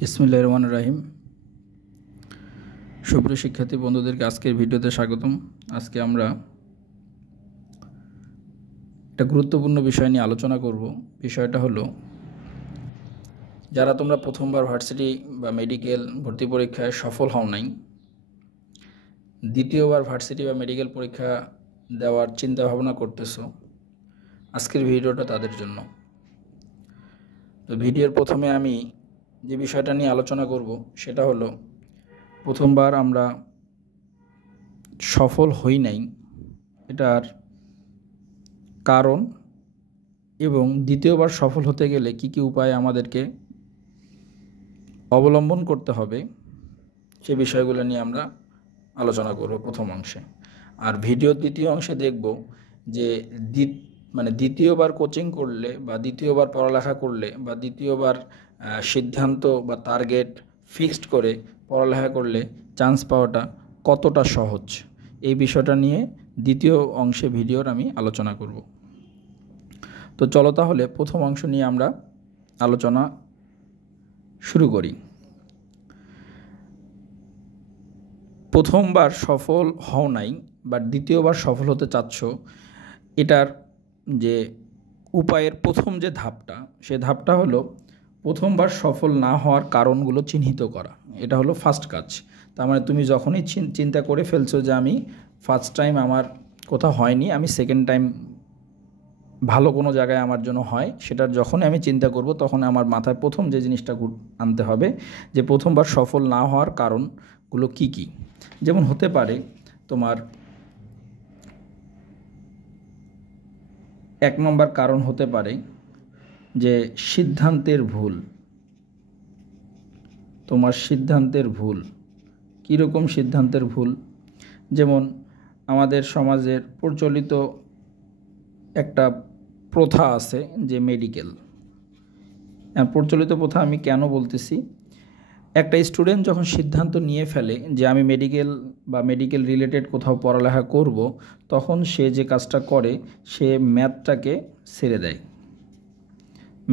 বিসমিল্লাহির রহমানির রহিম। সুপ্রিয় শিক্ষার্থী বন্ধুদেরকে আজকের ভিডিওতে স্বাগতম। আজকে আমরা একটা গুরুত্বপূর্ণ বিষয় নিয়ে আলোচনা করব। বিষয়টা হলো, যারা তোমরা প্রথমবার ভার্সিটি বা মেডিকেল ভর্তি পরীক্ষায় সফল হও নাই, দ্বিতীয়বার ভার্সিটি বা মেডিকেল পরীক্ষা দেওয়ার চিন্তা ভাবনা করতেছো, আজকের ভিডিওটা তাদের জন্য। তো ভিডিওর প্রথমে আমি যে বিষয়টা নিয়ে আলোচনা করব সেটা হলো, প্রথমবার আমরা সফল হই নাই এটার কারণ এবং দ্বিতীয়বার সফল হতে গেলে কি কি উপায় আমাদেরকে অবলম্বন করতে হবে সে বিষয়গুলো নিয়ে আমরা আলোচনা করব প্রথম অংশে। আর ভিডিওর দ্বিতীয় অংশে দেখব যে দ্বিতীয়বার কোচিং করলে বা দ্বিতীয়বার পড়ালেখা করলে বা দ্বিতীয়বার সিদ্ধান্ত বা টার্গেট ফিক্সড করে পড়ালেখা করলে চান্স পাওয়াটা কতটা সহজ, এই বিষয়টা নিয়ে দ্বিতীয় অংশে ভিডিওর আমি আলোচনা করব। তো চলো তাহলে প্রথম অংশ নিয়ে আমরা আলোচনা শুরু করি। প্রথমবার সফল হও নাই বা দ্বিতীয়বার সফল হতে চাচ্ছ, এটার যে উপায়ের প্রথম যে ধাপটা, সে ধাপটা হলো প্রথমবার সফল না হওয়ার কারণগুলো চিহ্নিত করা। এটা হলো ফার্স্ট কাজ। তার মানে তুমি যখনই চিন্তা করে ফেলছো যে আমি ফার্স্ট টাইম আমার কোথাও হয়নি, আমি সেকেন্ড টাইম ভালো কোনো জায়গায় আমার জন্য হয়, সেটার যখনই আমি চিন্তা করব তখন আমার মাথায় প্রথম যে জিনিসটা আনতে হবে যে প্রথমবার সফল না হওয়ার কারণগুলো কি কি। যেমন হতে পারে তোমার 1 নম্বর কারণ হতে পারে যে সিদ্ধান্তের ভুল। তোমার সিদ্ধান্তের ভুল। কীরকম সিদ্ধান্তের ভুল? যেমন আমাদের সমাজের প্রচলিত একটা প্রথা আছে যে মেডিকেল। প্রচলিত প্রথা আমি কেন বলতেছি, একটা স্টুডেন্ট যখন সিদ্ধান্ত নিয়ে ফেলে যে আমি মেডিকেল বা মেডিকেল রিলেটেড কোথাও পড়ালেখা করব, তখন সে যে কাজটা করে, সে ম্যাথটাকে ছেড়ে দেয়।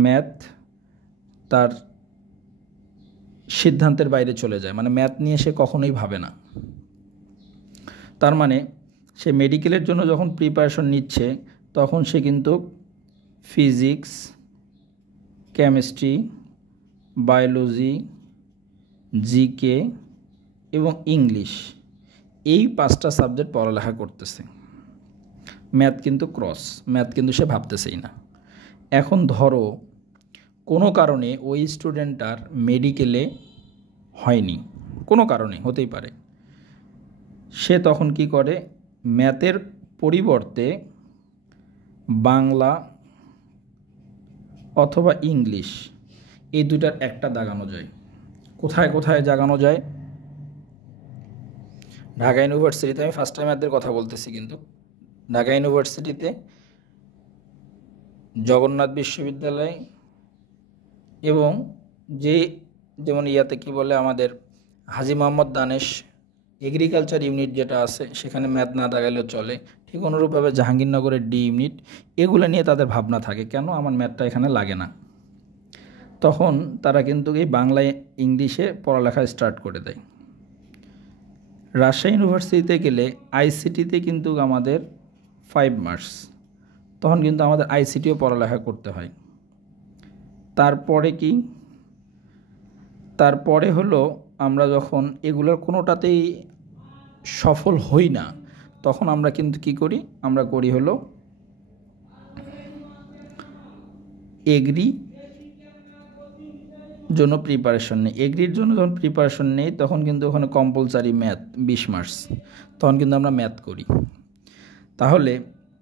ম্যাথ তার সিদ্ধান্তের বাইরে চলে যায়, মানে ম্যাথ নিয়ে সে কখনোই ভাবে না। তার মানে সে মেডিকেলের জন্য যখন প্রিপারেশন নিচ্ছে, তখন সে কিন্তু ফিজিক্স, কেমিস্ট্রি, বায়োলজি, জিকে এবং ইংলিশ, এই 5টা সাবজেক্ট পড়ালেখা করতেছে। ম্যাথ কিন্তু ক্রস, ম্যাথ কিন্তু সে ভাবতেছেই না। এখন ধরো কোনো কারণে ওই স্টুডেন্টটার মেডিকেলে হয়নি, কোনো কারণে হতেই পারে, সে তখন কি করে, ম্যাথের পরিবর্তে বাংলা অথবা ইংলিশ, এই দুটার একটা দাগানো যায়। কোথায় কোথায় দাগানো যায়? ঢাকা ইউনিভার্সিটিতে, আমি ফার্স্ট টাইম ম্যাথের কথা বলতেছি, কিন্তু ঢাকা ইউনিভার্সিটিতে, জগন্নাথ বিশ্ববিদ্যালয় এবং যেমন ইয়াতে কি বলে, আমাদের হাজী মোহাম্মদ দানেশ এগ্রিকালচার ইউনিট যেটা আছে, সেখানে ম্যাথ না দাগালেও চলে। ঠিক অনুরূপভাবে জাহাঙ্গীরনগরের ডি ইউনিট, এগুলো নিয়ে তাদের ভাবনা থাকে, কেন আমার ম্যাথটা এখানে লাগে না। তখন তারা কিন্তু এই বাংলায় ইংলিশে পড়ালেখা স্টার্ট করে দেয়। রাজশাহী ইউনিভার্সিটিতে গেলে আইসিটিতে কিন্তু আমাদের 5 মার্কস, তখন কিন্তু আমাদের আইসিটিও পড়ালেখা করতে হয়। তারপরে হলো, আমরা যখন এগুলোর কোনোটাতেই সফল হই না, তখন আমরা কিন্তু কি করি, আমরা করি হলো এগ্রি জন্য প্রিপারেশন নেই। এগ্রির জন্য যখন প্রিপারেশন নেই, তখন কিন্তু ওখানে কম্পালসারি ম্যাথ 20 মার্কস, তখন কিন্তু আমরা ম্যাথ করি। তাহলে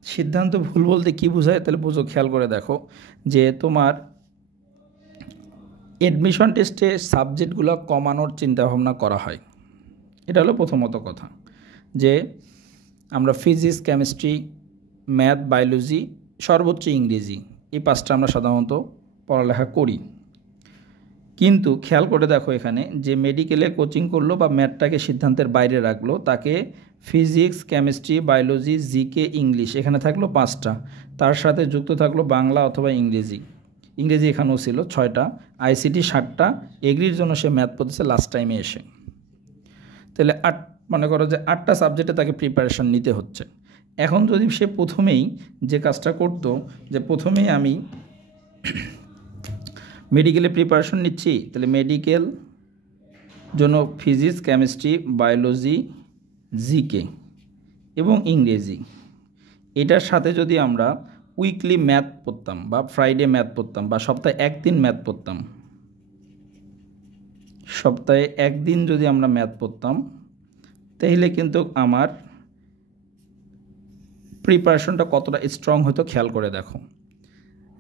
সিদ্ধান্ত ভুল বলতে কি বোঝায়? তাহলে বুঝো, খেয়াল করে দেখো যে তোমার অ্যাডমিশন টেস্টে সাবজেক্টগুলো কমানোর চিন্তাভাবনা করা হয়। এটা হলো প্রথমত কথা, যে আমরা ফিজিক্স, কেমিস্ট্রি, ম্যাথ, বায়োলজি, সর্বোচ্চ ইংরেজি, এই 5টা আমরা সাধারণত পড়ালেখা করি। কিন্তু খেয়াল করে দেখো এখানে, যে মেডিকেলে কোচিং করলো বা ম্যাথটাকে সিদ্ধান্তের বাইরে রাখলো, তাকে physics, chemistry, biology, GK, English, এখানে থাকলো 5টা, তার সাথে যুক্ত থাকলো বাংলা অথবা ইংরেজি। ইংরেজি এখানেও ছিল 6টা, আইসিটি 7টা, এগ্রির জন্য সে ম্যাথ পড়তেছে লাস্ট টাইমে এসে। তাহলে মনে করো যে 8টা সাবজেক্টে তাকে প্রিপারেশন নিতে হচ্ছে। এখন যদি সে প্রথমেই যে কাজটা করতো যে প্রথমেই আমি মেডিকেলে প্রিপারেশন নিচ্ছি, তাহলে মেডিকেল জন্য ফিজিক্স, কেমিস্ট্রি, বায়োলজি, জিকে এবং ইংরেজি, এটার সাথে যদি আমরা উইকলি ম্যাথ পড়তাম বা ফ্রাইডে ম্যাথ পড়তাম বা সপ্তাহে একদিন ম্যাথ পড়তাম, সপ্তাহে একদিন যদি আমরা ম্যাথ পড়তাম, তাহলে কিন্তু আমার প্রিপারেশনটা কতটা স্ট্রং হতো খেয়াল করে দেখো।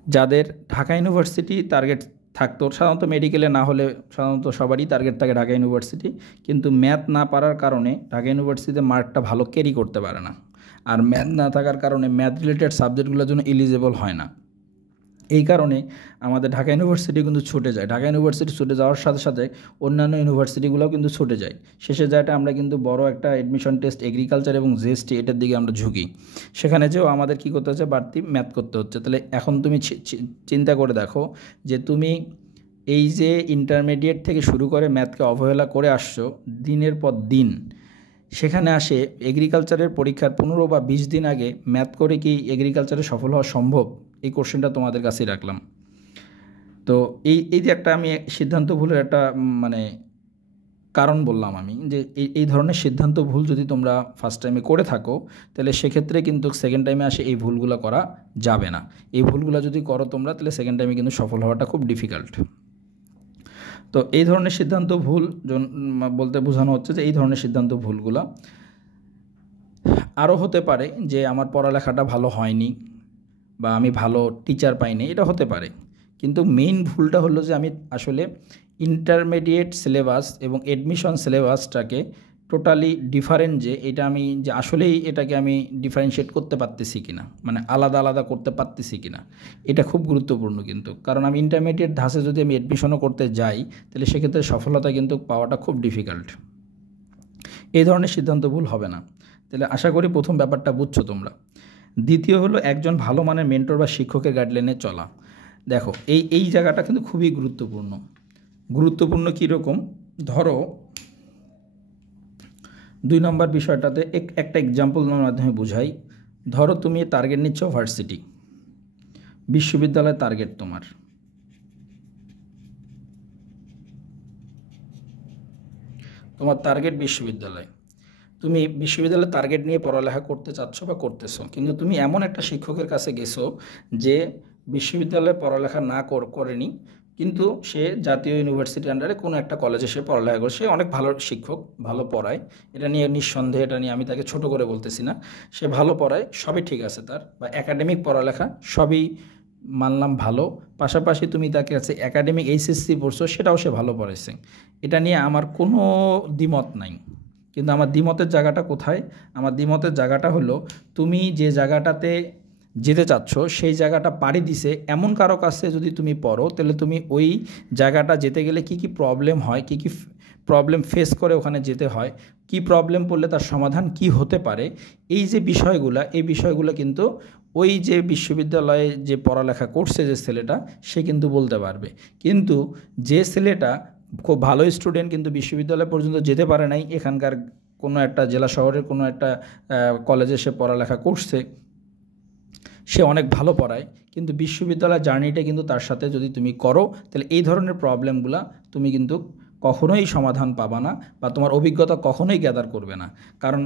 যাদের ঢাকা ইউনিভার্সিটি টার্গেট থাকতো, সাধারণত মেডিকেলে না হলে সাধারণত সবারই টার্গেট থাকে ঢাকা ইউনিভার্সিটি, কিন্তু ম্যাথ না পারার কারণে ঢাকা ইউনিভার্সিটিতে মার্কটা ভালো ক্যারি করতে পারে না। আর ম্যাথ না থাকার কারণে ম্যাথ রিলেটেড সাবজেক্টগুলোর জন্য এলিজেবল হয় না। এই কারণে আমাদের ঢাকা ইউনিভার্সিটি কিন্তু ছুটে যায়। ঢাকা ইউনিভার্সিটি ছুটে যাওয়ার সাথে সাথে অন্যান্য ইউনিভার্সিটিগুলোও কিন্তু ছুটে যায়। শেষে যাটা আমরা কিন্তু বড় একটা অ্যাডমিশন টেস্ট এগ্রিকালচার এবং জিএসটি এটার দিকে আমরা ঝুঁকি। সেখানে যেও আমাদের কী করতে হচ্ছে, বাড়তি ম্যাথ করতে হচ্ছে। তাহলে এখন তুমি চিন্তা করে দেখো যে তুমি এই যে ইন্টারমিডিয়েট থেকে শুরু করে ম্যাথকে অবহেলা করে আসছো দিনের পর দিন, সেখানে আসে এগ্রিকালচারের পরীক্ষার 15 বা 20 দিন আগে ম্যাথ করে কি এগ্রিকালচারে সফল হওয়া সম্ভব? এই কোশ্চেনটা তোমাদের কাছেই রাখলাম। তো এই যে একটা আমি সিদ্ধান্ত ভুলের একটা মানে কারণ বললাম আমি, যে এই ধরনের সিদ্ধান্ত ভুল যদি তোমরা ফার্স্ট টাইমে করে থাকো, তাহলে সেক্ষেত্রে কিন্তু সেকেন্ড টাইমে আসে এই ভুলগুলো করা যাবে না। এই ভুলগুলো যদি করো তোমরা, তাহলে সেকেন্ড টাইমে কিন্তু সফল হওয়াটা খুব ডিফিকাল্ট। তো এই ধরনের সিদ্ধান্ত ভুল বলতে বোঝানো হচ্ছে যে এই ধরনের সিদ্ধান্ত ভুলগুলো আরও হতে পারে যে আমার পড়ালেখাটা ভালো হয়নি বা আমি ভালো টিচার পাইনি, এটা হতে পারে। কিন্তু মেইন ভুলটা হলো যে আমি আসলে ইন্টারমিডিয়েট সিলেবাস এবং এডমিশন সিলেবাসটাকে টোটালি ডিফারেন্ট, যে এটা আমি যে আসলেই এটাকে আমি ডিফারেন্সিয়েট করতে পারতেছি কিনা, মানে আলাদা আলাদা করতে পারতেছি কিনা, এটা খুব গুরুত্বপূর্ণ কিন্তু। কারণ আমি ইন্টারমিডিয়েট ধাঁচে যদি আমি এডমিশনও করতে যাই, তাহলে সেক্ষেত্রে সফলতা কিন্তু পাওয়াটা খুব ডিফিকাল্ট। এই ধরনের সিদ্ধান্ত ভুল হবে না। তাহলে আশা করি প্রথম ব্যাপারটা বুঝছো তোমরা। দ্বিতীয় হলো একজন ভালো মানের মেন্টর বা শিক্ষকের গাইডলাইনে চলা। দেখো এই জায়গাটা কিন্তু খুবই গুরুত্বপূর্ণ কীরকম, ধরো 2 নম্বর বিষয়টাতে একটা এক্সাম্পলের মাধ্যমে বুঝাই। ধরো তুমি টার্গেট নিচ্ছ ভার্সিটি, বিশ্ববিদ্যালয়ের টার্গেট তোমার টার্গেট বিশ্ববিদ্যালয়। তুমি বিশ্ববিদ্যালয়ের টার্গেট নিয়ে পড়ালেখা করতে চাচ্ছ বা করতেছো, কিন্তু তুমি এমন একটা শিক্ষকের কাছে গেছো যে বিশ্ববিদ্যালয়ে পড়ালেখা না করেনি, কিন্তু সে জাতীয় ইউনিভার্সিটির আন্ডারে কোনো একটা কলেজে সে পড়ালেখা করে, সে অনেক ভালো শিক্ষক, ভালো পড়ায়, এটা নিয়ে নিঃসন্দেহে, এটা নিয়ে আমি তাকে ছোট করে বলতেছি না, সে ভালো পড়ায়, সবই ঠিক আছে তার, বা একাডেমিক পড়ালেখা সবই মানলাম ভালো, পাশাপাশি তুমি তাকে কাছে একাডেমিক এইচএসসি পড়ছো, সেটাও সে ভালো পড়াইছে, এটা নিয়ে আমার কোনো দ্বিমত নাই। কিন্তু আমার দ্বিমতের জায়গাটা কোথায়? আমার দ্বিমতের জায়গাটা হলো তুমি যে জায়গাটাতে যেতে চাচ্ছ সেই জায়গাটা পাড়ি দিছে এমন কারো কাছে যদি তুমি পড়ো, তাহলে তুমি ওই জায়গাটা যেতে গেলে কি কি প্রবলেম হয়, কি কি প্রবলেম ফেস করে ওখানে যেতে হয়, কি প্রবলেম পড়লে তার সমাধান কি হতে পারে, এই যে এই বিষয়গুলো কিন্তু ওই যে বিশ্ববিদ্যালয়ে যে পড়ালেখা করছে যে ছেলেটা, সে কিন্তু বলতে পারবে। কিন্তু যে ছেলেটা খুব ভালো স্টুডেন্ট কিন্তু বিশ্ববিদ্যালয় পর্যন্ত যেতে পারে নাই, এখানকার কোনো একটা জেলা শহরের কোনো একটা কলেজে সে পড়ালেখা করছে, সে অনেক ভালো পড়ায়, কিন্তু বিশ্ববিদ্যালয়ের জার্নিটা কিন্তু তার সাথে যদি তুমি করো, তাহলে এই ধরনের প্রবলেমগুলো তুমি কিন্তু কখনোই সমাধান পাবা না, বা তোমার অভিজ্ঞতা কখনোই গ্যাদার করবে না। কারণ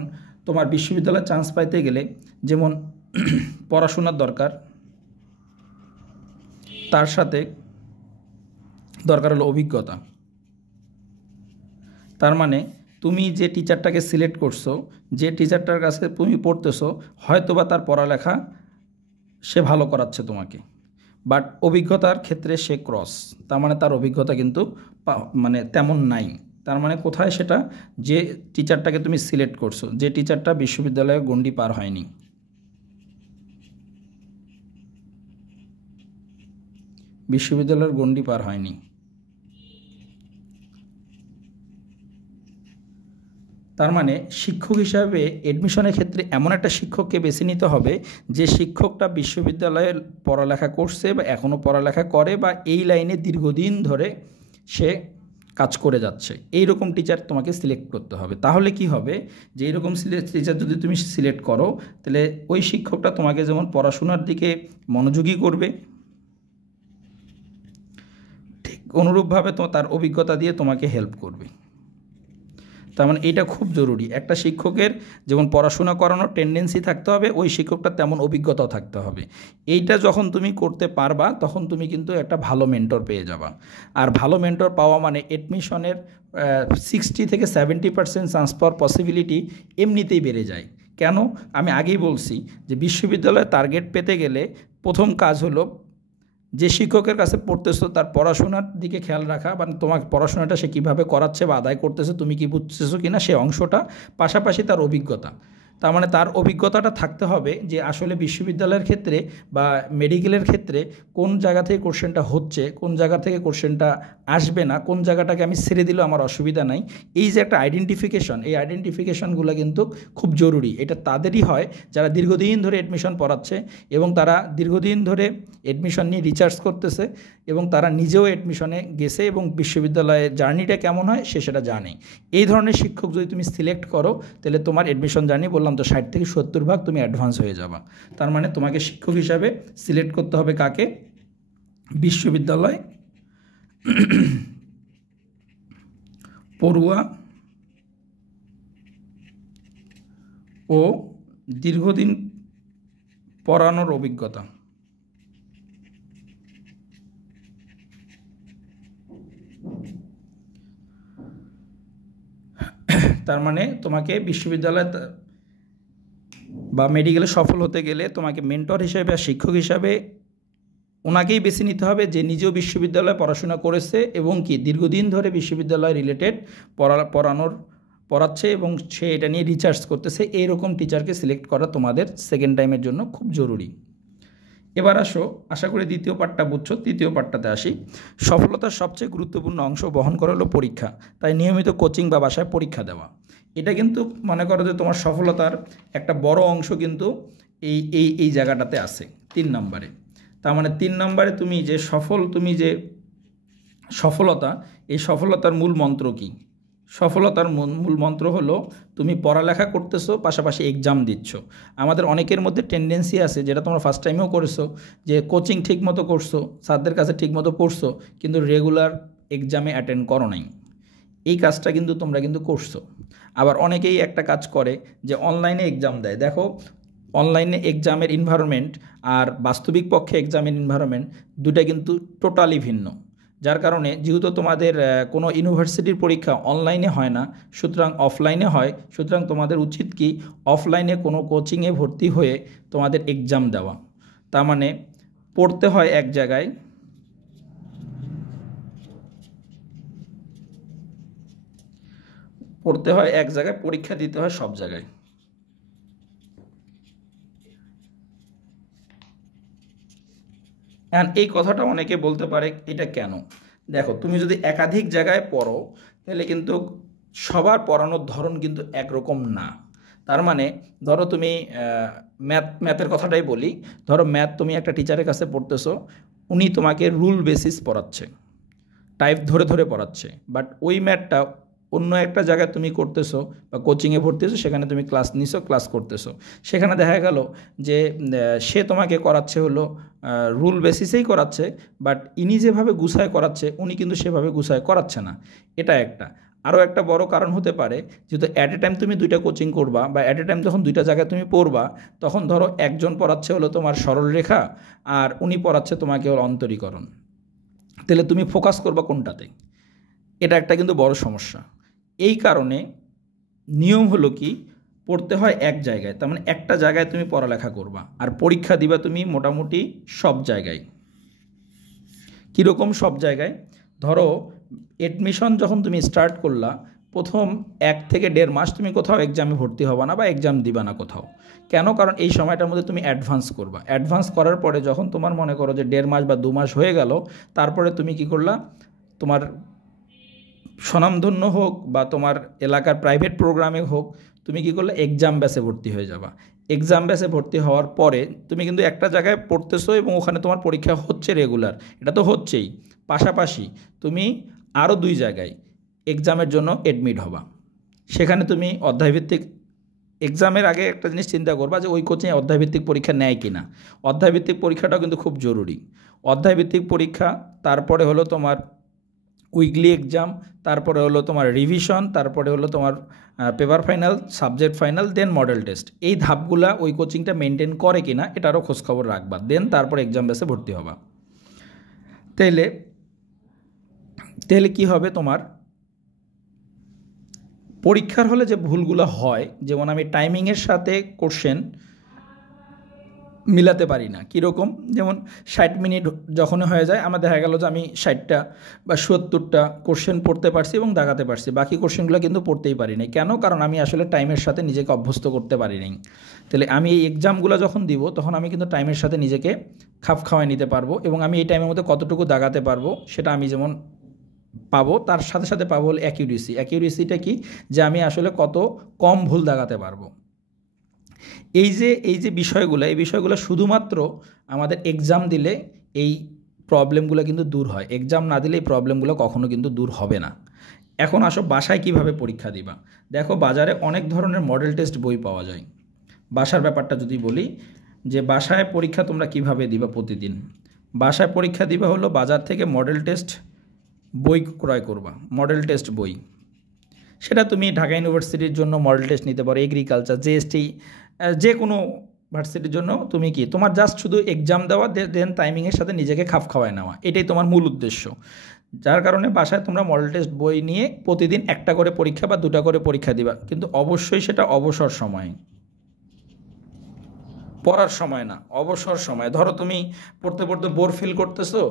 তোমার বিশ্ববিদ্যালয়ে চান্স পাইতে গেলে যেমন পড়াশোনার দরকার, তার সাথে দরকার হলো অভিজ্ঞতা। তার মানে তুমি যে টিচারটাকে সিলেক্ট করছো, যে টিচারটার কাছে তুমি পড়তেছো, হয়তো বা তার পড়ালেখা সে ভালো করাচ্ছে তোমাকে, বাট অভিজ্ঞতার ক্ষেত্রে সে ক্রস, তার মানে তার অভিজ্ঞতা কিন্তু মানে তেমন নাই। তার মানে কোথায় সেটা, যে টিচারটাকে তুমি সিলেক্ট করছো, যে টিচারটা বিশ্ববিদ্যালয়ে গণ্ডি পার হয়নি, বিশ্ববিদ্যালয়ের গণ্ডি পার হয়নি। তার মানে শিক্ষক হিসাবে অ্যাডমিশনের ক্ষেত্রে এমন একটা শিক্ষককে বেছে নিতে হবে যে শিক্ষকটা বিশ্ববিদ্যালয়ে পড়ালেখা করছে বা এখনও পড়ালেখা করে বা এই লাইনে দীর্ঘদিন ধরে সে কাজ করে যাচ্ছে, এইরকম টিচার তোমাকে সিলেক্ট করতে হবে। তাহলে কি হবে যে এইরকম টিচার যদি তুমি সিলেক্ট করো, তাহলে ওই শিক্ষকটা তোমাকে যেমন পড়াশোনার দিকে মনোযোগী করবে, ঠিক অনুরূপভাবে তার অভিজ্ঞতা দিয়ে তোমাকে হেল্প করবে। তার মানে এটা খুব জরুরি, একটা শিক্ষকের যেমন পড়াশোনা করানোর টেন্ডেন্সি থাকতে হবে, ওই শিক্ষকটা তেমন অভিজ্ঞতাও থাকতে হবে। এইটা যখন তুমি করতে পারবা তখন তুমি কিন্তু একটা ভালো মেন্টর পেয়ে যাবা। আর ভালো মেন্টর পাওয়া মানে অ্যাডমিশনের 60 থেকে 70% চান্স পাওয়ার পসিবিলিটি এমনিতেই বেড়ে যায়। কেন? আমি আগেই বলছি যে বিশ্ববিদ্যালয়ে টার্গেট পেতে গেলে প্রথম কাজ হলো যে শিক্ষকের কাছে পড়তেছো তার পড়াশোনার দিকে খেয়াল রাখা, বা তোমার পড়াশোনাটা সে কীভাবে করাচ্ছে বা আদায় করতেছে তুমি কি বুঝতেছো কিনা সে অংশটা, পাশাপাশি তার অভিজ্ঞতা। তার মানে তার অভিজ্ঞতাটা থাকতে হবে যে আসলে বিশ্ববিদ্যালয়ের ক্ষেত্রে বা মেডিকেলের ক্ষেত্রে কোন জায়গা থেকে কোশ্চেনটা হচ্ছে, কোন জায়গা থেকে কোশ্চেনটা আসবে না, কোন জায়গাটাকে আমি ছেড়ে দিলেও আমার অসুবিধা নাই। এই যে একটা আইডেন্টিফিকেশন, এই আইডেন্টিফিকেশনগুলো কিন্তু খুব জরুরি। এটা তাদেরই হয় যারা দীর্ঘদিন ধরে অ্যাডমিশন পড়াচ্ছে এবং তারা দীর্ঘদিন ধরে অ্যাডমিশন নিয়ে রিসার্চ করতেছে এবং তারা নিজেও অ্যাডমিশনে গেছে এবং বিশ্ববিদ্যালয়ের জার্নিটা কেমন হয় সে সেটা জানে। এই ধরনের শিক্ষক যদি তুমি সিলেক্ট করো তাহলে তোমার অ্যাডমিশন জার্নি বললাম তো 60 থেকে 70 তুমি অ্যাডভান্স হয়ে যাবা। তার মানে তোমাকে শিক্ষক হিসাবে সিলেক্ট করতে হবে কাকে? বিশ্ববিদ্যালয় পড়ুয়া ও দীর্ঘদিন পড়ানোর অভিজ্ঞতা। তার মানে তোমাকে বিশ্ববিদ্যালয় বা মেডিকেলে সফল হতে গেলে তোমাকে মেন্টর হিসেবে বা শিক্ষক হিসাবে ওনাকেই বেছে নিতে হবে যে নিজেও বিশ্ববিদ্যালয়ে পড়াশোনা করেছে এবং কি দীর্ঘদিন ধরে বিশ্ববিদ্যালয় রিলেটেড পড়াচ্ছে এবং সে এটা নিয়ে রিসার্চ করতেছে। এইরকম টিচারকে সিলেক্ট করা তোমাদের সেকেন্ড টাইমের জন্য খুব জরুরি। এবার আসো, আশা করি দ্বিতীয় পার্টটা বুঝছো। তৃতীয় পার্টটাতে আসি। সফলতার সবচেয়ে গুরুত্বপূর্ণ অংশ বহন করা হলো পরীক্ষা। তাই নিয়মিত কোচিং বা বাসায় পরীক্ষা দেওয়া, এটা কিন্তু মনে করো যে তোমার সফলতার একটা বড় অংশ কিন্তু এই জায়গাটাতে আছে 3 নম্বরে। তার মানে 3 নম্বরে তুমি যে সফলতা, এই সফলতার মূল মন্ত্র কি? সফলতার মূল মন্ত্র হলো তুমি পড়ালেখা করতেছো, পাশাপাশি এক্সাম দিচ্ছ। আমাদের অনেকের মধ্যে টেন্ডেন্সি আছে, যেটা তোমরা ফার্স্ট টাইমেও করেছো, যে কোচিং ঠিকমতো করছো, স্যারদের কাছে ঠিকমতো পড়ছো, কিন্তু রেগুলার এক্সামে অ্যাটেন্ড করো নাই। এই কাজটা কিন্তু তোমরা কিন্তু করছো। আবার অনেকেই একটা কাজ করে যে অনলাইনে এক্সাম দেয়। দেখো, অনলাইনে এক্সামের এনভায়রনমেন্ট আর বাস্তবিক পক্ষে এক্সামের এনভায়রনমেন্ট দুটা কিন্তু টোটালি ভিন্ন। যার কারণে যেহেতু তোমাদের কোনো ইউনিভার্সিটির পরীক্ষা অনলাইনে হয় না, সুতরাং অফলাইনে হয়, সুতরাং তোমাদের উচিত কি অফলাইনে কোনো কোচিংয়ে ভর্তি হয়ে তোমাদের এক্সাম দেওয়া। তার মানে পড়তে হয় এক জায়গায়, পরীক্ষা দিতে হয় সব জায়গায়। এই কথাটা অনেকে বলতে পারে এটা কেন? দেখো, তুমি যদি একাধিক জায়গায় পড়ো তাহলে কিন্তু সবার পড়ানোর ধরন কিন্তু একরকম না। তার মানে ধরো তুমি ম্যাথের কথাটাই বলি, ধরো ম্যাথ তুমি একটা টিচারের কাছে পড়তেছো, উনি তোমাকে রুল বেসিস পড়াচ্ছে, টাইপ ধরে ধরে পড়াচ্ছে, বাট ওই ম্যাথটা অন্য একটা জায়গায় তুমি করতেছো বা কোচিংয়ে ভর্তি হয়েছো, সেখানে তুমি ক্লাস নিছো, ক্লাস করতেছো, সেখানে দেখা গেল যে সে তোমাকে করাচ্ছে হলো রুল বেসিসেই করাচ্ছে, বাট ইনি যেভাবে গুছায় করাচ্ছে উনি কিন্তু সেভাবে গুছায় করাচ্ছে না। এটা একটা। আরও একটা বড় কারণ হতে পারে, যেহেতু অ্যাট এ টাইম তুমি 2টা কোচিং করবা বা অ্যাট এ টাইম যখন 2টা জায়গায় তুমি পড়বা, তখন ধরো একজন পড়াচ্ছে হলো তোমার সরলরেখা আর উনি পড়াচ্ছে তোমাকে হলো অন্তরীকরণ, তাহলে তুমি ফোকাস করবা কোনটাতে? এটা একটা কিন্তু বড় সমস্যা। এই কারণে নিয়ম হলো কি, পড়তে হয় এক জায়গায়, তার মানে একটা জায়গায় তুমি পড়ালেখা করবা আর পরীক্ষা দিবা তুমি মোটামুটি সব জায়গায়। কীরকম সব জায়গায়? ধরো অ্যাডমিশন যখন তুমি স্টার্ট করলা, প্রথম 1 থেকে 1.5 মাস তুমি কোথাও এক্সামে ভর্তি হবা না বা এক্সাম দিবা না কোথাও। কেন? কারণ এই সময়টার মধ্যে তুমি অ্যাডভান্স করবা। অ্যাডভান্স করার পরে যখন তোমার মনে করো যে 1.5 মাস বা 2 মাস হয়ে গেল, তারপরে তুমি কি করলা, তোমার স্বনামধন্য হোক বা তোমার এলাকার প্রাইভেট প্রোগ্রামে হোক, তুমি কী করলে এক্সাম ব্যাচে ভর্তি হয়ে যাবা। এক্সাম ব্যাচে ভর্তি হওয়ার পরে তুমি কিন্তু একটা জায়গায় পড়তেছো এবং ওখানে তোমার পরীক্ষা হচ্ছে রেগুলার, এটা তো হচ্ছেই, পাশাপাশি তুমি আরও 2 জায়গায় এক্সামের জন্য অ্যাডমিট হবা। সেখানে তুমি অধ্যায়ভিত্তিক এক্সামের আগে একটা জিনিস চিন্তা করবা যে ওই কোচিংয়ে অধ্যায়ভিত্তিক পরীক্ষা নেয় কি না। অধ্যায়ভিত্তিক পরীক্ষাটাও কিন্তু খুব জরুরি। অধ্যায়ভিত্তিক পরীক্ষা, তারপরে হলো তোমার উইকলি এক্সাম, তারপরে হলো তোমার রিভিশন, তারপরে হলো তোমার পেপার ফাইনাল, সাবজেক্ট ফাইনাল, দেন মডেল টেস্ট। এই ধাপগুলা ওই কোচিংটা মেনটেন করে কি না এটারও খোঁজখবর রাখবা, দেন তারপর এক্সাম বেসে ভর্তি হবা। তাহলে কি হবে, তোমার পরীক্ষার হলে যে ভুলগুলো হয়, যেমন আমি টাইমিংয়ের সাথে কোশ্চেন মিলাতে পারি না। কীরকম, যেমন 60 মিনিট যখন হয়ে যায় আমার দেখা গেল যে আমি 60টা বা 70টা কোশ্চেন পড়তে পারছি এবং দাগাতে পারছি, বাকি কোশ্চেনগুলো কিন্তু পড়তেই পারি নাই। কেন? কারণ আমি আসলে টাইমের সাথে নিজেকে অভ্যস্ত করতে পারি নাই। তাহলে আমি এই এক্সামগুলো যখন দিব তখন আমি কিন্তু টাইমের সাথে নিজেকে খাপ খাওয়াই নিতে পারবো এবং আমি এই টাইমের মধ্যে কতটুকু দাগাতে পারবো সেটা আমি যেমন পাবো, তার সাথে সাথে পাবো হল অ্যাকিউরেসি। অ্যাকিউরেসিটা কি, যে আমি আসলে কত কম ভুল দাগাতে পারবো। এই যে বিষয়গুলো, এই বিষয়গুলো শুধুমাত্র আমাদের এক্সাম দিলে এই প্রবলেমগুলো কিন্তু দূর হয়। এক্সাম না দিলে এই প্রবলেমগুলো কখনো কিন্তু দূর হবে না। এখন আসো বাসায় কিভাবে পরীক্ষা দিবা। দেখো, বাজারে অনেক ধরনের মডেল টেস্ট বই পাওয়া যায়। বাসার ব্যাপারটা যদি বলি, যে বাসায় পরীক্ষা তোমরা কিভাবে দিবা প্রতিদিন। বাসায় পরীক্ষা দিবা হলো বাজার থেকে মডেল টেস্ট বই ক্রয় করবা, মডেল টেস্ট বই। সেটা তুমি ঢাকা ইউনিভার্সিটির জন্য মডেল টেস্ট নিতে পারো, এগ্রিকালচার, জিএসটি, যে কোনো ভার্সিটির জন্য তুমি কি, তোমার জাস্ট শুধু এক্সাম দেওয়া, দেন টাইমিংয়ের সাথে নিজেকে খাপ খাওয়ায় নেওয়া, এটাই তোমার মূল উদ্দেশ্য। যার কারণে বাসায় তোমরা মডেল টেস্ট বই নিয়ে প্রতিদিন একটা করে পরীক্ষা বা 2টা করে পরীক্ষা দিবা, কিন্তু অবশ্যই সেটা অবসর সময়ে, পড়ার সময় না, অবসর সময়। ধরো তুমি পড়তে পড়তে বোর ফিল করতেছো,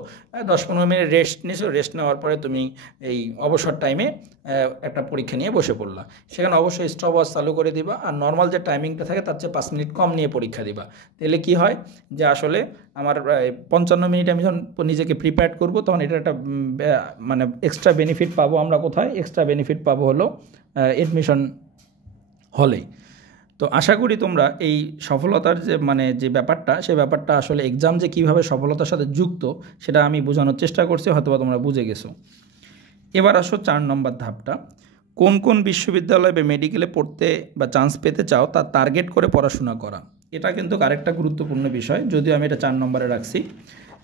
10-15 মিনিট রেস্ট নিছো, রেস্ট নেওয়ার পরে তুমি এই অবসর টাইমে একটা পরীক্ষা নিয়ে বসে পড়লা, সেখানে অবশ্যই স্টপ ওয়াচ চালু করে দিবা, আর নর্মাল যে টাইমিংটা থাকে তার চেয়ে 5 মিনিট কম নিয়ে পরীক্ষা দিবা। তাহলে কি হয়, যে আসলে আমার 55 মিনিট আমি যখন নিজেকে প্রিপেয়ার করবো তখন এটা একটা মানে এক্সট্রা বেনিফিট পাবো। আমরা কোথায় এক্সট্রা বেনিফিট পাবো হলো অ্যাডমিশন হলে। তো আশা করি তোমরা এই সফলতার যে ব্যাপারটা, সেই ব্যাপারটা আসলে এক্সাম যে কীভাবে সফলতার সাথে যুক্ত সেটা আমি বোঝানোর চেষ্টা করছি, হয়তোবা তোমরা বুঝে গেছো। এবার আসো 4 নম্বর ধাপটা, কোন কোন বিশ্ববিদ্যালয় বা মেডিকেলে পড়তে বা চান্স পেতে চাও তা টার্গেট করে পড়াশোনা করা। এটা কিন্তু আরেকটা গুরুত্বপূর্ণ বিষয়, যদিও আমি এটা 4 নম্বরে রাখছি।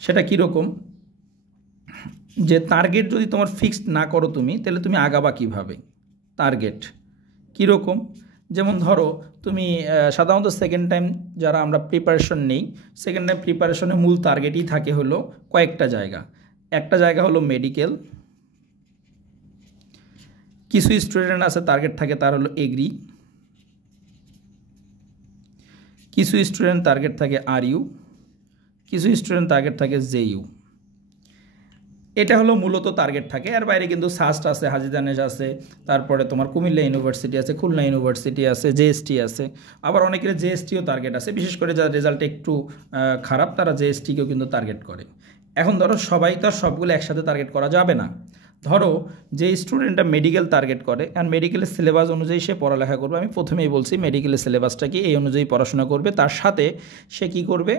সেটা কীরকম, যে টার্গেট যদি তোমার ফিক্সড না করো তুমি, তাহলে তুমি আগাবা কীভাবে। টার্গেট কীরকম, যেমন ধরো তুমি সাধারণত সেকেন্ড টাইম যারা আমরা প্রিপারেশন নেই, সেকেন্ড টাইম প্রিপারেশনের মূল টার্গেটই থাকে হলো কয়েকটা জায়গা। একটা জায়গা হলো মেডিকেল, কিছু স্টুডেন্ট আছে টার্গেট থাকে তার হলো এগ্রি, কিছু স্টুডেন্ট টার্গেট থাকে আরইউ, কিছু স্টুডেন্ট টার্গেট থাকে জেইউ। এটা হলো মূলত টার্গেট থাকে। আর বাইরে কিন্তু সাস্ট আছে, হাজী দানেশ আছে, তারপরে তোমার কুমিল্লা ইউনিভার্সিটি আছে, খুলনা ইউনিভার্সিটি আছে, জেএসটি আছে। আবার অনেকের জেএসটিও টার্গেট আছে, বিশেষ করে যাদের রেজাল্ট একটু খারাপ তারা জেএসটিকেও কিন্তু টার্গেট করে। এখন ধরো সবাই তো আর সবগুলো একসাথে টার্গেট করা যাবে না। ধরো যে স্টুডেন্টটা মেডিকেল টার্গেট করে, আর মেডিকেলের সিলেবাস অনুযায়ী সে পড়ালেখা করবে। আমি প্রথমেই বলছি মেডিকেলের সিলেবাসটা কি, এই অনুযায়ী পড়াশোনা করবে। তার সাথে সে কী করবে,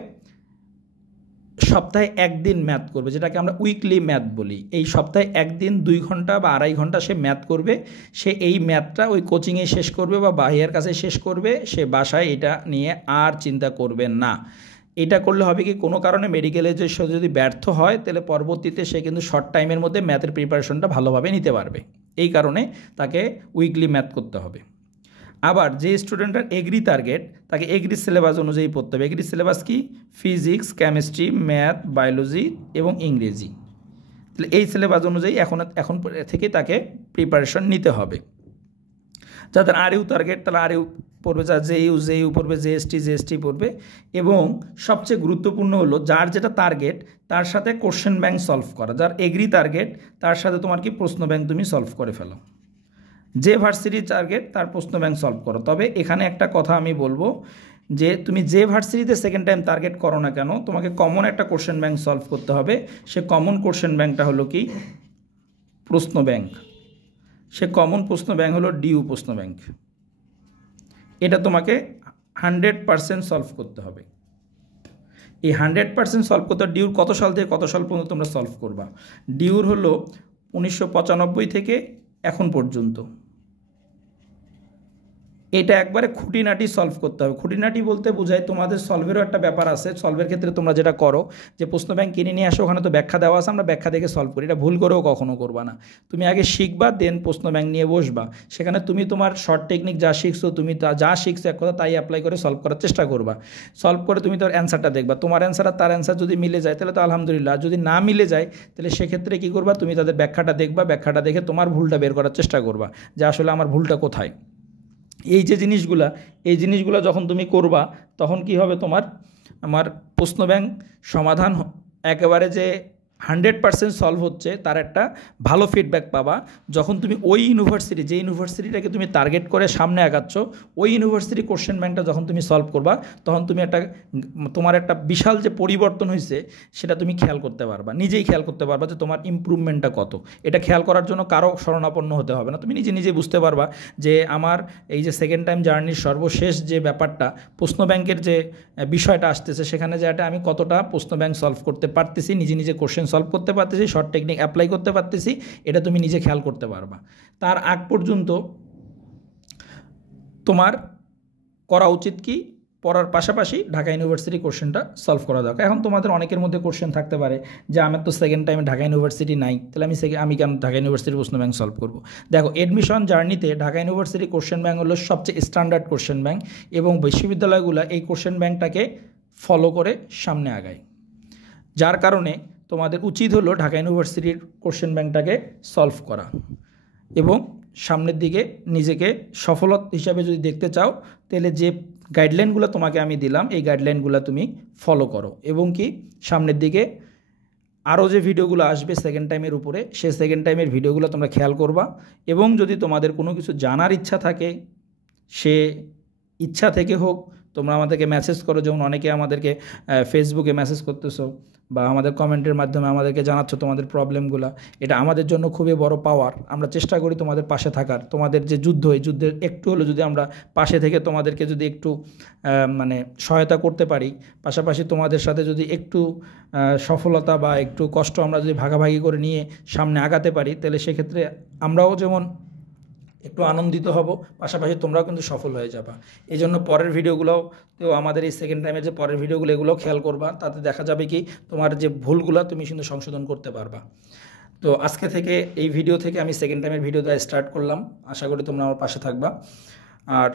সপ্তাহে 1 দিন ম্যাথ করবে, যেটাকে আমরা উইকলি ম্যাথ বলি। এই সপ্তাহে 1 দিন 2 ঘন্টা বা 2.5 ঘন্টা সে ম্যাথ করবে। সে এই ম্যাথটা ওই কোচিংয়ে শেষ করবে বা ভাইয়ার কাছে শেষ করবে। সে বাসায় এটা নিয়ে আর চিন্তা করবে না। এটা করলে হবে কি, কোনো কারণে মেডিকেলে যে সে যদি ব্যর্থ হয় তাহলে পরবর্তীতে সে কিন্তু শর্ট টাইমের মধ্যে ম্যাথের প্রিপারেশনটা ভালোভাবে নিতে পারবে। এই কারণে তাকে উইকলি ম্যাথ করতে হবে। আবার যে স্টুডেন্টের এগ্রি টার্গেট, তাকে এগ্রি সিলেবাস অনুযায়ী পড়তে হবে। এগ্রি সিলেবাস কি, ফিজিক্স, কেমিস্ট্রি, ম্যাথ, বায়োলজি এবং ইংরেজি। তাহলে এই সিলেবাস অনুযায়ী এখন থেকে তাকে প্রিপারেশন নিতে হবে। যাদের আরইউ টার্গেট তারা আরইউ পড়বে, যারা জেইউ পড়বে, জিএসটি পড়বে। এবং সবচেয়ে গুরুত্বপূর্ণ হলো যার যেটা টার্গেট তার সাথে কোশ্চেন ব্যাংক সলভ করা। যার এগ্রি টার্গেট তার সাথে তোমার কি প্রশ্ন ব্যাংক তুমি সলভ করে ফেলো। যে ভার্সিটির টার্গেট তার প্রশ্ন ব্যাংক সলভ করো। তবে এখানে একটা কথা আমি বলবো, যে তুমি যে ভার্সিটিতে সেকেন্ড টাইম টার্গেট করো না কেন, তোমাকে কমন একটা কোশ্চেন ব্যাংক সলভ করতে হবে। সে কমন কোশ্চেন ব্যাংকটা হলো কি, প্রশ্ন ব্যাংক। সে কমন প্রশ্ন ব্যাংক হলো ডিউ প্রশ্ন ব্যাংক। এটা তোমাকে 100% সলভ করতে হবে। এই 100% সলভ করতে ডিউর কত সাল থেকে কত সাল পর্যন্ত তোমরা সলভ করবা? ডিউর হলো 1995 থেকে এখন পর্যন্ত। এটা একবারে খুঁটিনাটি সলভ করতে হবে। খুঁটিনাটি বলতে বোঝায় তোমাদের সলভেরও একটা ব্যাপার আছে। সলভের ক্ষেত্রে তোমরা যেটা করো যে প্রশ্ন ব্যাংক কিনে নিয়ে আসো, ওখানে তো ব্যাখ্যা দেওয়া আছে, আমরা ব্যাখ্যা দেখে সলভ করি। এটা ভুল করেও কখনো করবা না। তুমি আগে শিখবা, দেন প্রশ্ন ব্যাংক নিয়ে বসবা। সেখানে তুমি তোমার শর্ট টেকনিক যা শিখছো, তুমি যা শিখছো এক কথা তাই অ্যাপ্লাই করে সলভ করার চেষ্টা করবা। সলভ করে তুমি তোর অ্যান্সারটা দেখবা, তোমার অ্যান্সার আর তার অ্যান্সার যদি মিলে যায় তাহলে তো আলহামদুলিল্লাহ। যদি না মিলে যায় তাহলে সেক্ষেত্রে কী করবা, তুমি তাদের ব্যাখ্যাটা দেখবা, ব্যাখ্যাটা দেখে তোমার ভুলটা বের করার চেষ্টা করবা যে আসলে আমার ভুলটা কোথায়। এই যে জিনিসগুলা যখন তুমি করবা তখন কি হবে, আমার প্রশ্ন ব্যাংক সমাধান একেবারে যে 100% সলভ হচ্ছে তার একটা ভালো ফিডব্যাক পাবা যখন তুমি ওই ইউনিভার্সিটি, যে ইউনিভার্সিটিটাকে তুমি টার্গেট করে সামনে আগাচ্ছ, ওই ইউনিভার্সিটি কোশ্চেন ব্যাংকটা যখন তুমি সলভ করবা তখন তুমি তোমার একটা বিশাল যে পরিবর্তন হয়েছে সেটা তুমি খেয়াল করতে পারবা, নিজেই খেয়াল করতে পারবা যে তোমার ইমপ্রুভমেন্টটা কত। এটা খেয়াল করার জন্য কারো শরণাপন্ন হতে হবে না, তুমি নিজে বুঝতে পারবা যে আমার এই যে সেকেন্ড টাইম জার্নির সর্বশেষ যে ব্যাপারটা প্রশ্ন ব্যাংকের যে বিষয়টা আসতেছে সেখানে যে আমি কতটা প্রশ্ন ব্যাংক সলভ করতে পারতেছি, নিজে কোশ্চেন সলভ করতে পারতেছি, শর্ট টেকনিক অ্যাপ্লাই করতে পারতেছি, এটা তুমি নিজে খেয়াল করতে পারবা। তার আগ পর্যন্ত তোমার করা উচিত কি, পড়ার পাশাপাশি ঢাকা ইউনিভার্সিটি কোশ্চেনটা সলভ করা দরকার। এখন তোমাদের অনেকের মধ্যে কোশ্চেন থাকতে পারে যে আমার তো সেকেন্ড টাইমে ঢাকা ইউনিভার্সিটি নাই, তাহলে আমি কেন ঢাকা ইউনিভার্সিটির প্রশ্ন ব্যাংক সলভ করব? দেখো, এডমিশন জার্নিতে ঢাকা ইউনিভার্সিটি কোশ্চেন ব্যাংক হলো সবচেয়ে স্ট্যান্ডার্ড কোশ্চেন ব্যাংক এবং বিশ্ববিদ্যালয়গুলো এই কোশ্চেন ব্যাংকটাকে ফলো করে সামনে আগায়। যার কারণে তোমাদের উচিত হলো ঢাকা ইউনিভার্সিটির কোশ্চেন ব্যাংকটাকে সলভ করা এবং সামনের দিকে নিজেকে সফলতা হিসাবে যদি দেখতে চাও তাহলে যে গাইডলাইনগুলো তোমাকে আমি দিলাম এই গাইডলাইনগুলো তুমি ফলো করো এবং কি সামনের দিকে আরও যে ভিডিওগুলো আসবে সেকেন্ড টাইমের উপরে সেই সেকেন্ড টাইমের ভিডিওগুলো তোমরা খেয়াল করবা এবং যদি তোমাদের কোনো কিছু জানার ইচ্ছা থাকে সে ইচ্ছা থেকে হোক তোমরা আমাদেরকে মেসেজ করো, যেমন অনেকে আমাদেরকে ফেসবুকে মেসেজ করতেছো বা আমাদের কমেন্টের মাধ্যমে আমাদেরকে জানাচ্ছ তোমাদের প্রবলেমগুলো। এটা আমাদের জন্য খুবই বড় পাওয়ার। আমরা চেষ্টা করি তোমাদের পাশে থাকার। তোমাদের যে যুদ্ধ, এই যুদ্ধের একটু হলো যদি আমরা পাশে থেকে তোমাদেরকে যদি একটু সহায়তা করতে পারি, পাশাপাশি তোমাদের সাথে যদি একটু সফলতা বা একটু কষ্ট আমরা যদি ভাগাভাগি করে নিয়ে সামনে আগাতে পারি তাহলে সেক্ষেত্রে আমরাও যেমন একটু আনন্দিত হব, পাশাপাশি তোমরাও কিন্তু সফল হয়ে যাবা। এই জন্য পরের ভিডিওগুলোতেও আমাদের এই সেকেন্ড টাইমের যে পরের ভিডিওগুলো এগুলোও খেয়াল করবা, তাতে দেখা যাবে কি তোমার যে ভুলগুলো তুমি কিন্তু সংশোধন করতে পারবা। তো আজকে থেকে এই ভিডিও থেকে আমি সেকেন্ড টাইমের ভিডিওটা স্টার্ট করলাম, আশা করি তোমরা আমার পাশে থাকবা। আর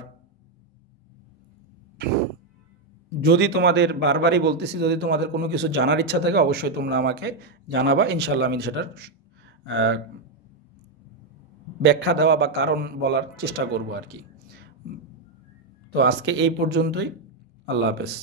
যদি তোমাদের বারবারই বলতেছি, যদি তোমাদের কোনো কিছু জানার ইচ্ছা থাকে অবশ্যই তোমরা আমাকে জানাবা, ইনশাল্লাহ আমি সেটার ব্যাখ্যা দেওয়া বা কারণ বলার চেষ্টা করব আর কি। তো আজকে এই পর্যন্তই, আল্লাহ হাফেজ।